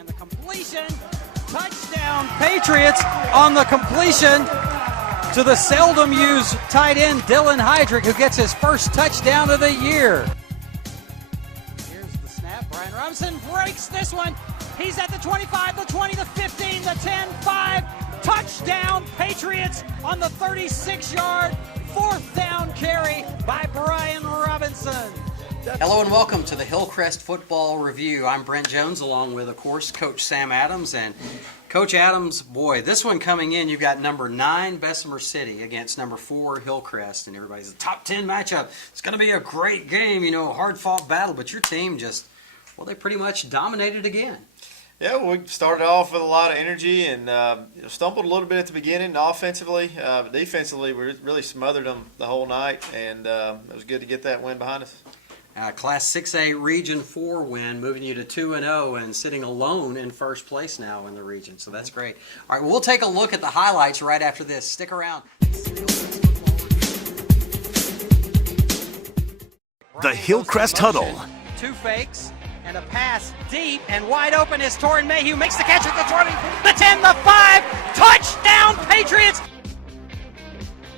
And the completion, touchdown Patriots on the completion to the seldom used tight end Dylan Heydrich, who gets his first touchdown of the year. Here's the snap. Brian Robinson breaks this one. He's at the 25, the 20, the 15, the 10, 5. Touchdown Patriots on the 36-yard, fourth down carry by Brian Robinson. Hello and welcome to the Hillcrest Football Review. I'm Brent Jones along with, of course, Coach Sam Adams. And Coach Adams, boy, this one coming in, you've got number 9 Bessemer City against number 4 Hillcrest. And everybody's a top 10 matchup. It's going to be a great game, you know, a hard-fought battle. But your team just, well, they pretty much dominated again. Yeah, we started off with a lot of energy and stumbled a little bit at the beginning offensively. But defensively, we really smothered them the whole night. And it was good to get that win behind us. Class 6A Region 4 win, moving you to 2-0 and sitting alone in first place now in the region. So that's great. All right, we'll take a look at the highlights right after this. Stick around. The Hillcrest Huddle. 2 fakes and a pass deep and wide open is Torrin Mayhew. Makes the catch at the 20, the 10, the 5. Touchdown Patriots!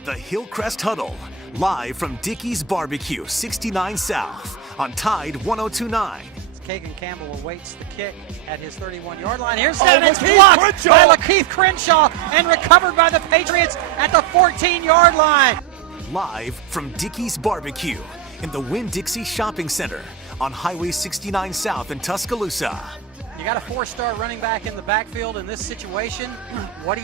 The Hillcrest Huddle. Live from Dickey's Barbecue, 69 South, on Tide 102.9. Kagan Campbell awaits the kick at his 31-yard line. Here's that, it's blocked by Lakeith Crenshaw and recovered by the Patriots at the 14-yard line. Live from Dickey's Barbecue in the Winn-Dixie Shopping Center on Highway 69 South in Tuscaloosa. You got a 4-star running back in the backfield in this situation. What do?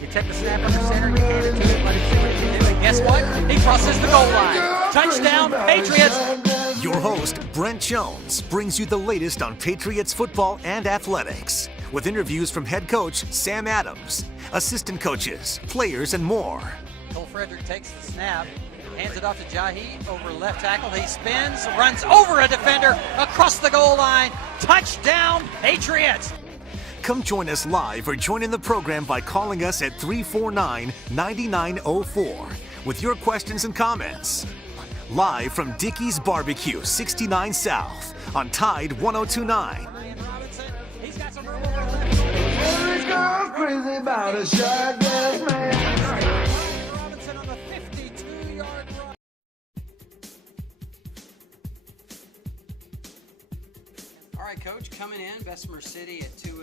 You take the snap from the center, you hand it to him, let him see what he can do, and guess what? He crosses the goal line. Touchdown, Patriots! Your host, Brent Jones, brings you the latest on Patriots football and athletics, with interviews from head coach Sam Adams, assistant coaches, players, and more. Cole Frederick takes the snap, hands it off to Jahi over left tackle. He spins, runs over a defender, across the goal line. Touchdown, Patriots! Come join us live or join in the program by calling us at 349-9904 with your questions and comments. Live from Dickey's Barbecue, 69 South on Tide 102.9. He's got some crazy about a shotgun man. Robinson on the 52-yard run. All right, Coach, coming in, Bessemer City at 2-1.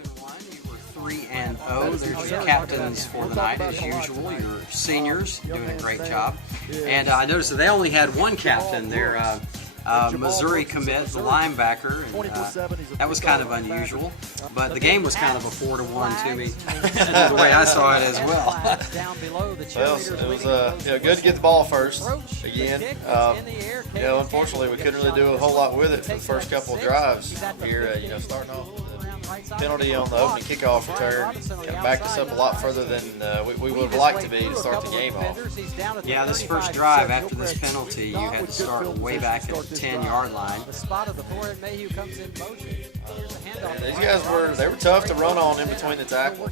You were 3-0. There's your captains for the night, as usual. Your seniors doing a great job. And I noticed that they only had one captain there. Missouri commit, the linebacker, and that was kind of unusual, but the game was kind of a 4-1 to me, the way I saw it as well. Well, it was good to get the ball first again. Unfortunately, we couldn't really do a whole lot with it for the first couple of drives here. Starting off with a penalty on the opening kickoff return kind of backed us up a lot further than we would have liked to be to start the game off. Yeah, this first drive after this penalty, you had to start way back at the 10-yard line. These guys were tough to run on in between the tackles.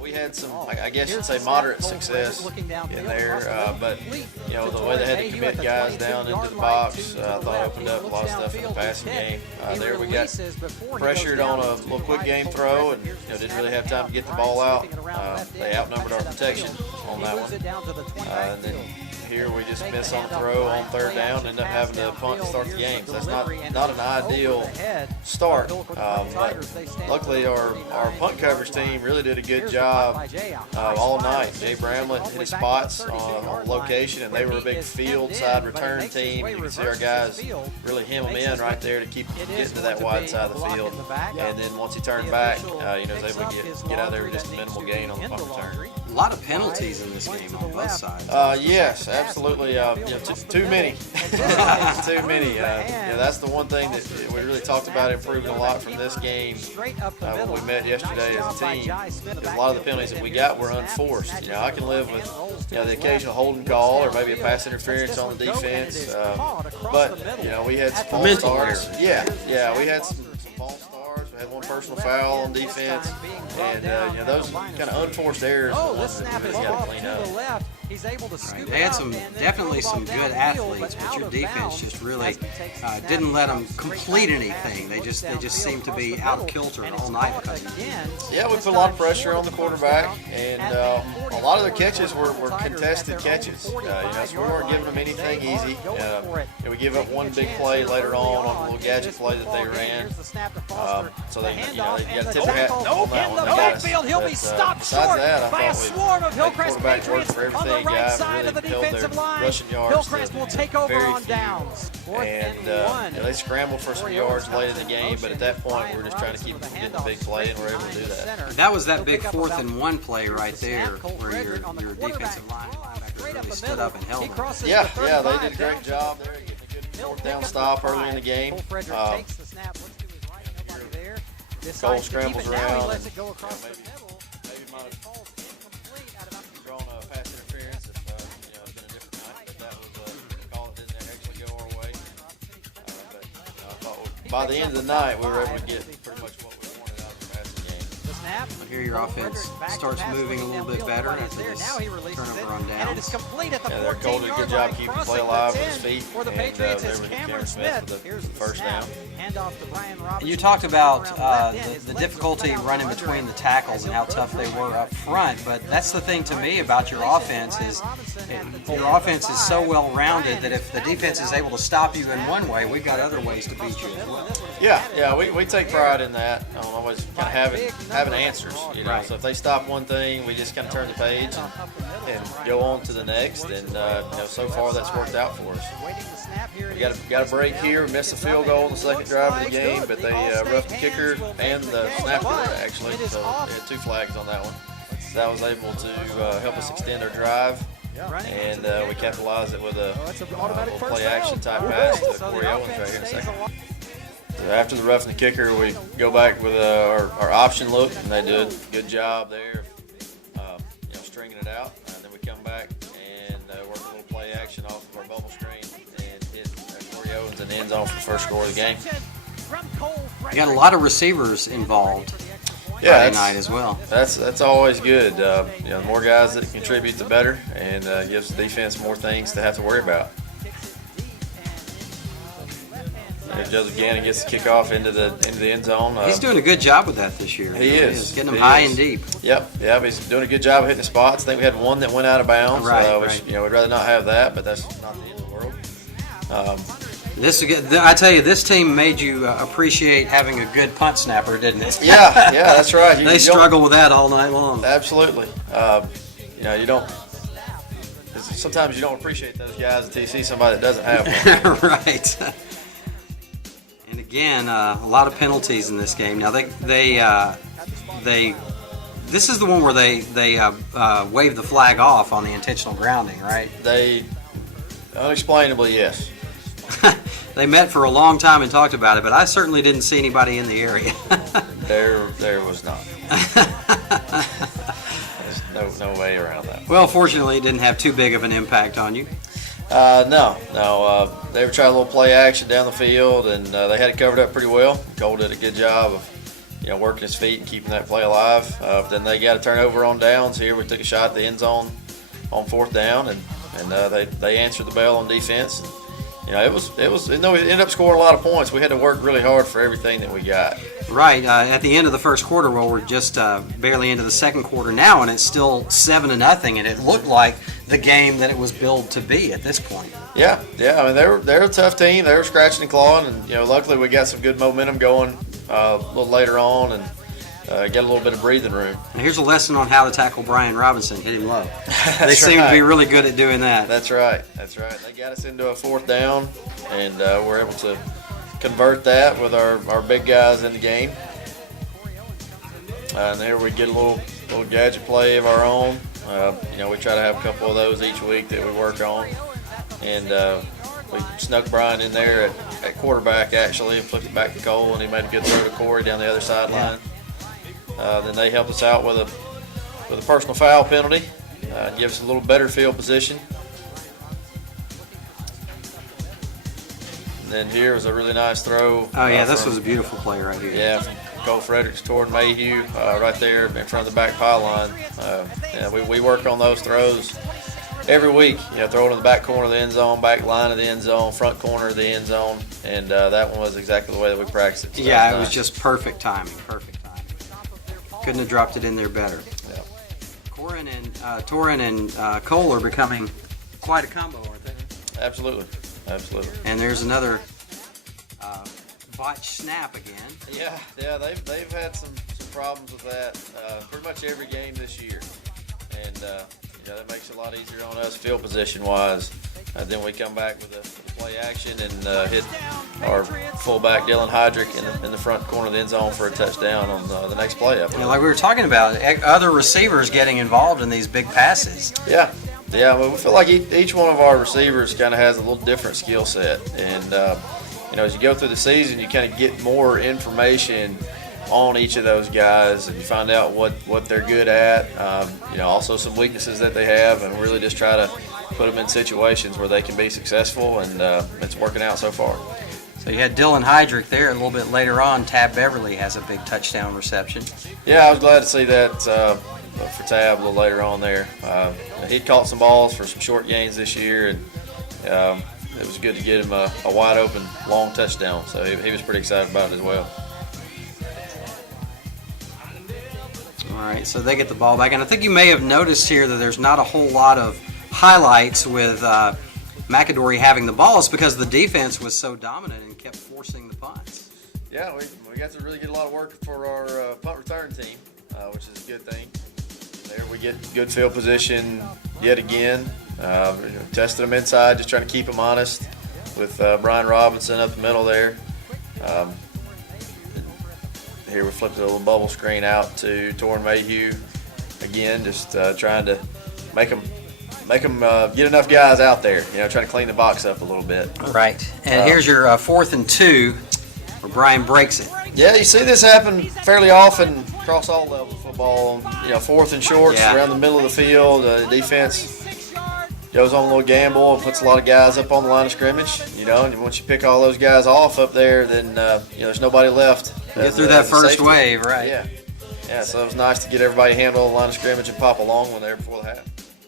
We had some, I guess you'd say, moderate success in there, but the way they had to commit guys down into the box, I thought opened up a lot of stuff in the passing game. There we got pressured on a little quick game throw and didn't really have time to get the ball out. They outnumbered our protection on that one. And then here we just miss on the throw on third down, end up having to punt to start the game. So that's not an ideal start. But luckily our punt coverage team really did a good job all night. Jay Bramlett hit his spots on location, and they were a big field side return team. You can see our guys really hem them in right there to keep getting to that wide side of the field. And then once he turned back, was able to get out there with just a minimal gain on the punt return. A lot of penalties in this game on both sides. Yes, absolutely. Too many. Too many. That's the one thing that we really talked about improving a lot from this game when we met yesterday as a team. A lot of the penalties that we got were unforced. I can live with the occasional holding call or maybe a pass interference on the defense, but we had some false starts. Yeah, we had some false starts. We had one personal foul on defense, and you know, those kind of unforced errors. Oh, this snap is off clean to up. the left. He's able to scoop They had it some up, and then definitely throw the some ball good downfield, athletes, but out your of defense bounds just really as he takes the snap. didn't let them Great complete pass anything. They just downfield seemed to across be the out of middle, kilter and all it's night caught because of again. Yeah, we This put a lot of time pressure on the quarterback, short of and first down. a lot of the catches were Tigers at contested their catches. own You know, so we 45-yard weren't giving them line. anything They are easy. going for it. And we give up Taking one a big chance play here later early on a little in gadget this play that football they game. ran. Here's the snap to Foster. So The they, you know, handoff they and got the to tip the hat tackle on that in one. the I guess. backfield. He'll be But, stopped besides short that, I by a thought swarm of the Hillcrest quarterback worked Patriots for on the everything. right Guys side of the really held their defensive line. rushing yards Hillcrest to will take over very on few. downs. Fourth And one. they scrambled for some yards late in the game, but at that point, we were just trying to keep them from getting a big play, and we're able to do that. that was that big 4th and 1 play right there, where your defensive line linebacker really stood up and held them. Yeah, they did a great job there, getting a good fourth down stop early in the game. Cole scrambles around. Lets it go across the middle. Maybe might have drawn a pass interference if you know, it's been a different night, but that was a call that didn't actually go our way. But I thought by the end of the night, we were able to get pretty much what we wanted out of the passing game. Here your offense starts moving a little bit better after this turnover on And it downs. is complete at the Yeah, Cole did a good job keeping the play alive with his feet. For the And, Patriots, there it's was Cameron Cameron Smith. Smith with Here's the first down. Handoff to Brian Robinson. And you talked about the difficulty running between the tackles and how tough they were up front, but that's the thing to me about your offense is your offense is so well rounded that if the defense is able to stop you in one way, we've got other ways to beat you as well. Yeah, we take pride in that. On always kind of having answers. You know, Right. so if they stop one thing, we just kind of turn the page and go on to the next. And you know, so far that's worked out for us. We got a break here. We missed a field goal in the second drive of the game, but they roughed the kicker and the snapper actually. So they had 2 flags on that one. So that was able to help us extend our drive. And we capitalized it with a little play action type pass to Corey Owens right here in a second. So after the roughing the kicker, we go back with our option look, and they did a good job there, you know, stringing it out. And then we come back and work a little play action off of our bubble screen and hit Corey Owens in the end zone for the first score of the game. You got a lot of receivers involved Yeah, Friday night as well. That's always good. You know, the more guys that contribute, the better, and gives the defense more things to have to worry about. Joseph Gannon gets the kickoff into the end zone. He's doing a good job with that this year. He is. Getting them He high is. and deep. Yep, he's doing a good job of hitting the spots. I think we had one that went out of bounds, Right, which right. you know we'd rather not have that, but that's not the end of the world. I tell you, this team made you appreciate having a good punt snapper, didn't it? Yeah, that's right. They You don't- struggle with that all night long. Absolutely. You know, you don't. Sometimes you don't appreciate those guys until you see somebody that doesn't have one. Right. And again, a lot of penalties in this game. Now they this is the one where they wave the flag off on the intentional grounding, right? They unexplainably, yes. They met for a long time and talked about it, but I certainly didn't see anybody in the area. There was not. There's no way around that. Well, fortunately, it didn't have too big of an impact on you. No. They were trying a little play action down the field, and they had it covered up pretty well. Cole did a good job of, working his feet and keeping that play alive. Then they got a turnover on downs here. We took a shot at the end zone on 4th down, and they answered the bell on defense. It was. Even though we ended up scoring a lot of points, we had to work really hard for everything that we got. Right. At the end of the first quarter, well, we're just barely into the second quarter now, and it's still 7-0, and it looked like the game that it was billed to be at this point. Yeah. I mean, they're a tough team. They were scratching and clawing, and luckily we got some good momentum going a little later on, and got a little bit of breathing room. And here's a lesson on how to tackle Brian Robinson. Hit him low. They seem to be really good at doing that. That's right. They got us into a 4th down, and we're able to convert that with our big guys in the game. And there we get a little gadget play of our own. We try to have a couple of those each week that we work on. And we snuck Brian in there at quarterback, actually, and flipped it back to Cole, and he made a good throw to Corey down the other sideline. Then they helped us out with a personal foul penalty, give us a little better field position. And then here was a really nice throw. Oh, yeah, this was a beautiful play right here. Yeah, from Cole Fredericks, Torrin Mayhew, right there in front of the back pylon. We work on those throws every week. Throw it in the back corner of the end zone, back line of the end zone, front corner of the end zone, and that one was exactly the way that we practiced it. So yeah, it was just perfect timing. Couldn't have dropped it in there better. Yeah. Torrin and Cole are becoming quite a combo, aren't they? Absolutely. And there's another botched snap again. Yeah, they've had some problems with that pretty much every game this year, and that makes it a lot easier on us field position wise. Then we come back with a play action and hit our fullback Dylan Heydrich in the front corner of the end zone for a touchdown on the next play up. Like we were talking about, other receivers getting involved in these big passes. Yeah. Well, we feel like each one of our receivers kind of has a little different skill set, and as you go through the season, you kind of get more information on each of those guys, and you find out what they're good at. Also some weaknesses that they have, and really just try to put them in situations where they can be successful, and it's working out so far. So you had Dylan Heydrich there. A little bit later on, Tab Beverly has a big touchdown reception. Yeah, I was glad to see that for Tab a little later on there. He'd caught some balls for some short gains this year, and it was good to get him a wide open, long touchdown. So he was pretty excited about it as well. All right, so they get the ball back. And I think you may have noticed here that there's not a whole lot of highlights with McAdory having the ball. It's because the defense was so dominant and kept forcing the punts. Yeah, we got to really get a lot of work for our punt return team, which is a good thing. There we get good field position yet again. Tested them inside, just trying to keep them honest with Brian Robinson up the middle there. Here we flipped a little bubble screen out to Torrin Mayhew again, just trying to make them get enough guys out there, trying to clean the box up a little bit. Right. And here's your 4th and 2 where Brian breaks it. Yeah, you see this happen fairly often across all levels of football. 4th and shorts around the middle of the field. Defense goes on a little gamble and puts a lot of guys up on the line of scrimmage. And once you pick all those guys off up there, then there's nobody left. Get through that first safety wave, right? Yeah. So it was nice to get everybody handle the line of scrimmage and pop along when they were before the half.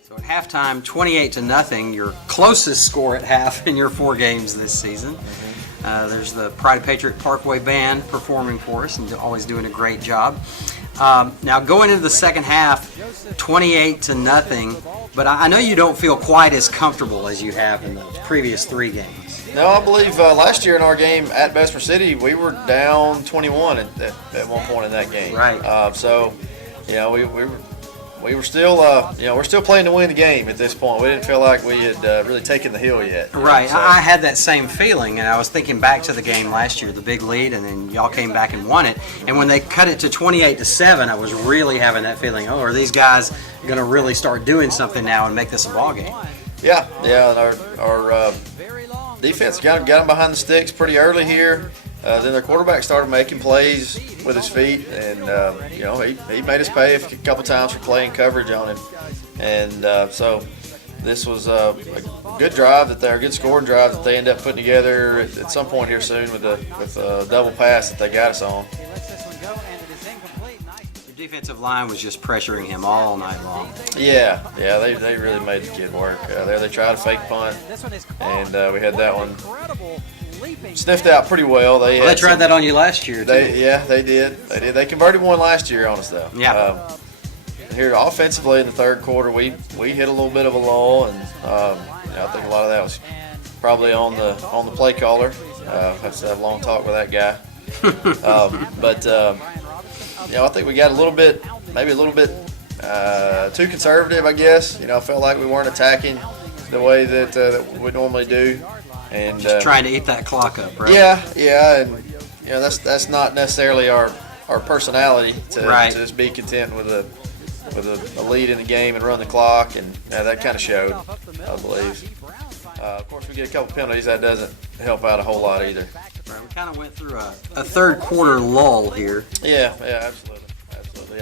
So at halftime, 28-0, your closest score at half in your 4 games this season. There's the Pride of Patriot Parkway Band performing for us and always doing a great job. Now going into the second half, 28-0, but I know you don't feel quite as comfortable as you have in the previous 3 games. No, I believe last year in our game at Bessemer City, we were down 21 at one point in that game. Right. So, we were still, we're still playing to win the game at this point. We didn't feel like we had really taken the hill yet. Right. So. I had that same feeling, and I was thinking back to the game last year, the big lead, and then y'all came back and won it. And when they cut it to 28-7, I was really having that feeling, are these guys going to really start doing something now and make this a ball game? Yeah. Our defense got them behind the sticks pretty early here. Then their quarterback started making plays with his feet, and he made us pay a couple times for playing coverage on him. And so this was a good drive a good scoring drive that they end up putting together at some point here soon with a double pass that they got us on. Your defensive line was just pressuring him all night long. Yeah, they really made the kid work. They tried a fake punt, and we had that one sniffed out pretty well. They tried that on you last year, too. They did. They converted one last year on us, though. Yeah. Here, offensively in the third quarter, we hit a little bit of a lull, and I think a lot of that was probably on the play caller. Have to have a long talk with that guy. I think we got maybe a little bit too conservative, I guess. I felt like we weren't attacking the way that we normally do. And just trying to eat that clock up, right? Yeah, and that's not necessarily our personality to just be content with a lead in the game and run the clock, and that kind of showed, I believe. Of course, we get a couple penalties. That doesn't help out a whole lot either. Right, we kind of went through a third quarter lull here. Yeah, absolutely.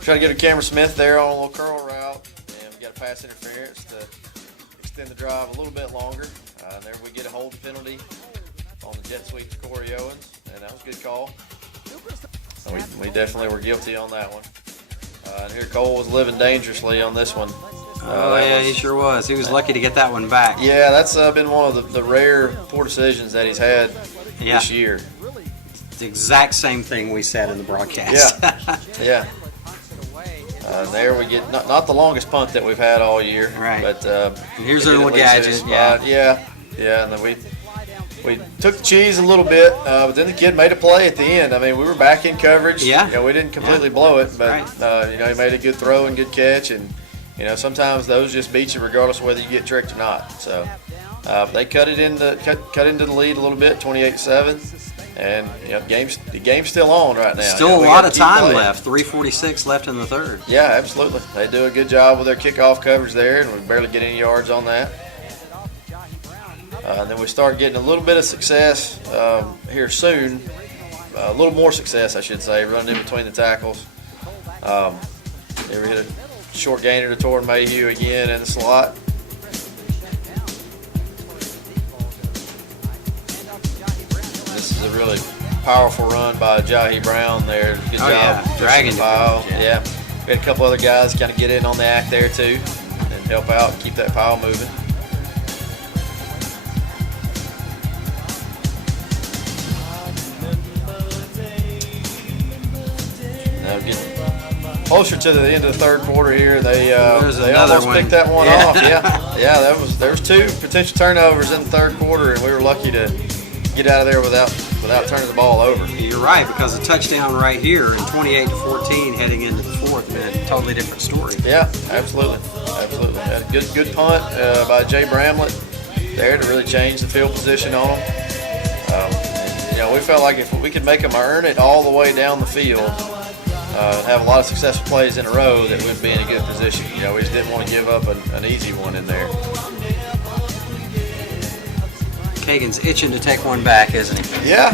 Try to get a Cameron Smith there on a little curl route, and we got a pass interference to extend the drive a little bit longer. There we get a holding penalty on the jet sweep to Corey Owens, and that was a good call. We definitely were guilty on that one. And here Cole was living dangerously on this one. He sure was. He was lucky to get that one back. Yeah, that's been one of the rare poor decisions that he's had this year. The exact same thing we said in the broadcast. Yeah. There we get not the longest punt that we've had all year. Right. But here's our little gadget. Yeah. And then we took the cheese a little bit, but then the kid made a play at the end. I mean, we were back in coverage. Yeah. We didn't completely blow it, but he made a good throw and good catch, and sometimes those just beat you regardless of whether you get tricked or not. So they cut into the lead a little bit, 28-7. And the game's still on right now. Still a lot of time left. 3:46 left in the third. Yeah, absolutely. They do a good job with their kickoff coverage there, and we barely get any yards on that. And then we start getting a little bit of success here soon. A little more success, I should say, running in between the tackles. We hit a short gainer to Torrin Mayhew again in the slot. This is a really powerful run by Jahi Brown there. Good job. Dragging the pile. Yeah. We had a couple other guys kind of get in on the act there too and help out and keep that pile moving. Now getting closer to the end of the third quarter here, they almost picked that one off. Yeah. There was two potential turnovers in the third quarter, and we were lucky to get out of there without turning the ball over. You're right, because a touchdown right here and 28-14 heading into the fourth meant a totally different story. Yeah, absolutely. Had a good punt by Jay Bramlett there to really change the field position on them. We felt like if we could make them earn it all the way down the field, have a lot of successful plays in a row, that we'd be in a good position. We just didn't want to give up an easy one in there. Kagan's itching to take one back, isn't he? Yeah.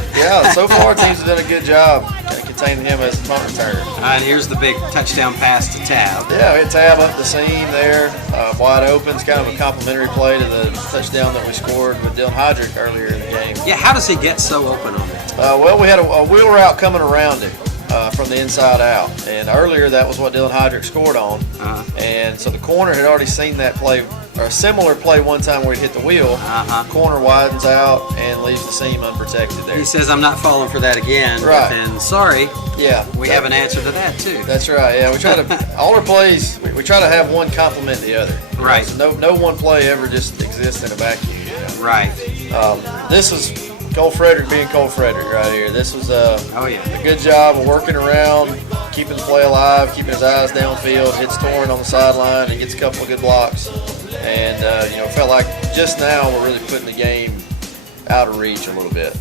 So far, teams have done a good job containing him as a punt returner. All right, here's the big touchdown pass to Tab. Yeah, we had Tab up the seam there, wide open. It's kind of a complimentary play to the touchdown that we scored with Dylan Heydrich earlier in the game. Yeah, how does he get so open on that? Well, we had a wheel route coming around him from the inside out, and earlier that was what Dylan Heydrich scored on. And so the corner had already seen that play, or a similar play one time where he hit the wheel. Corner widens out and leaves the seam unprotected there. He says, I'm not falling for that again. Right. And sorry, we have an answer to that too. That's right. Yeah, we try to all our plays. We try to have one complement the other. Right. So no one play ever just exists in a vacuum. Right. This is Cole Frederick being Cole Frederick right here. This was a good job of working around, keeping the play alive, keeping his eyes downfield. Hits Torrin on the sideline and gets a couple of good blocks. And felt like just now we're really putting the game out of reach a little bit.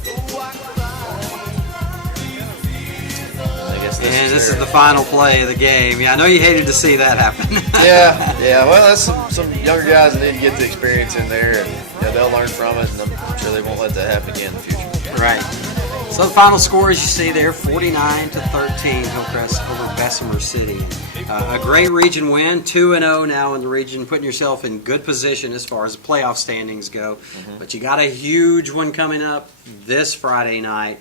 This is the final play of the game. Yeah, I know you hated to see that happen. yeah. Well, that's some younger guys that need to get the experience in there, and they'll learn from it, and I'm sure they won't let that happen again in the future. Right. So the final score, as you see there, 49-13, Hillcrest over Bessemer City. A great region win, 2-0 now in the region, putting yourself in good position as far as the playoff standings go. But you got a huge one coming up this Friday night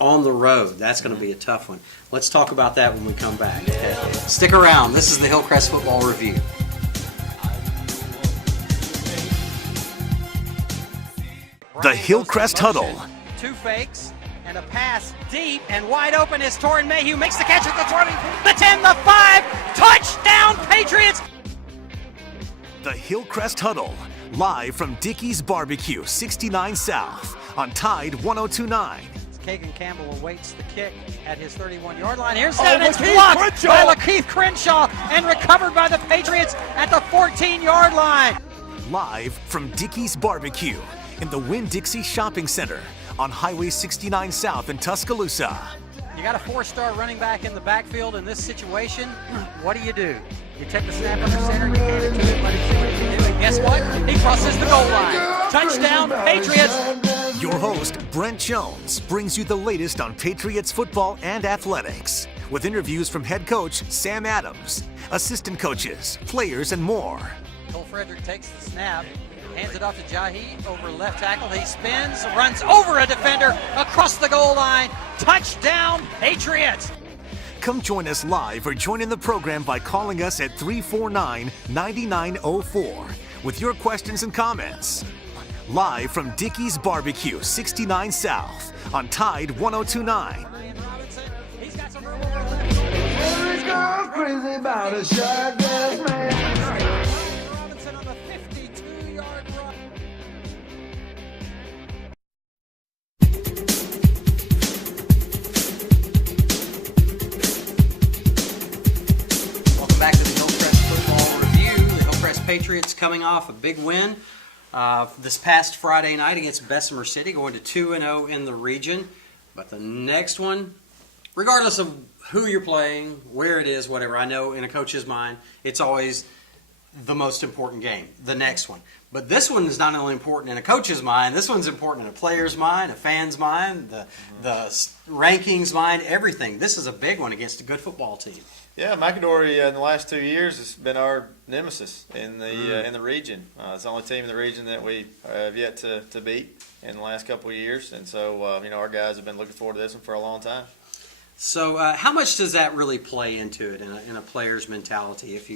on the road. That's going to be a tough one. Let's talk about that when we come back. Okay? Stick around. This is the Hillcrest Football Review. The Hillcrest Huddle. Two fakes and a pass deep and wide open is Torrin Mayhew. Makes the catch at the 20, the 10, the 5. Touchdown, Patriots! The Hillcrest Huddle, live from Dickey's Barbecue, 69 South, on Tide 102.9. Kagan Campbell awaits the kick at his 31-yard line. Here's that, it's blocked by Lakeith Crenshaw and recovered by the Patriots at the 14-yard line. Live from Dickey's Barbecue in the Winn-Dixie Shopping Center on Highway 69 South in Tuscaloosa. You got a 4-star running back in the backfield in this situation. What do? You take the snap under center, you hand it to him, let him see what he can do. And guess what? He crosses the goal line. Touchdown, Patriots! Your host, Brent Jones, brings you the latest on Patriots football and athletics, with interviews from head coach Sam Adams, assistant coaches, players, and more. Cole Frederick takes the snap, hands it off to Jahi over left tackle. He spins, runs over a defender across the goal line. Touchdown, Patriots! Come join us live or join in the program by calling us at 349-9904 with your questions and comments. Live from Dickey's Barbecue, 69 South on Tide 1029. Every girl crazy about a shotgun man. Robinson on the 52-yard run. Welcome back to the Hillcrest Football Review. The Hillcrest Patriots coming off a big win this past Friday night against Bessemer City, going to 2-0 in the region. But the next one, regardless of who you're playing, where it is, whatever, I know in a coach's mind, it's always the most important game, the next one. But this one is not only important in a coach's mind, this one's important in a player's mind, a fan's mind, the rankings mind, everything. This is a big one against a good football team. Yeah, McAdory in the last 2 years has been our nemesis in the region. It's the only team in the region that we have yet to beat in the last couple of years, and so our guys have been looking forward to this one for a long time. So how much does that really play into it in a player's mentality? If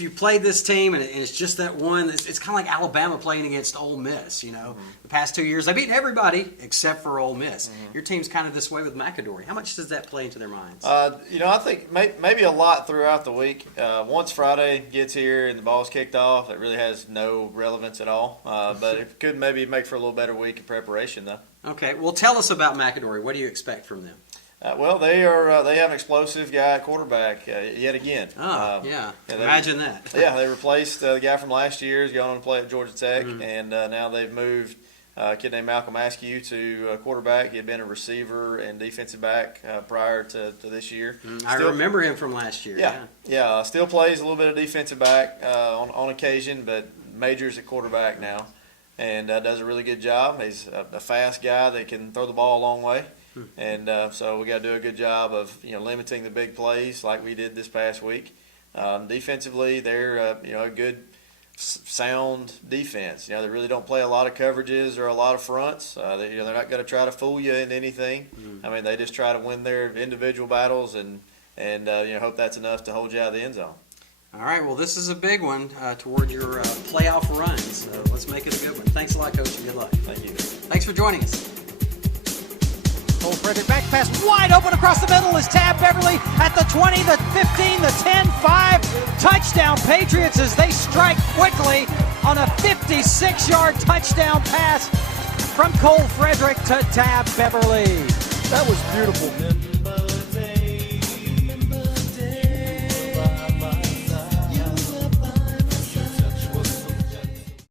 you play this team and it's just that one, it's kind of like Alabama playing against Ole Miss. The past 2 years they beat everybody except for Ole Miss. Your team's kind of this way with McAdory. How much does that play into their minds? I think maybe a lot throughout the week. Once Friday gets here and the ball's kicked off, it really has no relevance at all. But it could maybe make for a little better week of preparation, though. Okay, well, tell us about McAdory. What do you expect from them? They have an explosive guy at quarterback yet again. Imagine that. Yeah, they replaced the guy from last year. He's going on to play at Georgia Tech, and now they've moved a kid named Malcolm Askew to quarterback. He had been a receiver and defensive back prior to this year. I remember him from last year. Yeah. Still plays a little bit of defensive back on occasion, but majors at quarterback now, and does a really good job. He's a fast guy that can throw the ball a long way. And so we got to do a good job of limiting the big plays like we did this past week. Defensively, they're a good, sound defense. They really don't play a lot of coverages or a lot of fronts. They're not going to try to fool you in anything. I mean, they just try to win their individual battles and hope that's enough to hold you out of the end zone. All right, well, this is a big one toward your playoff run, so let's make it a good one. Thanks a lot, Coach, and good luck. Thank you. Thanks for joining us. Cole Frederick back pass wide open across the middle is Tab Beverly at the 20, the 15, the 10, 5. Touchdown Patriots as they strike quickly on a 56-yard touchdown pass from Cole Frederick to Tab Beverly. That was beautiful, man.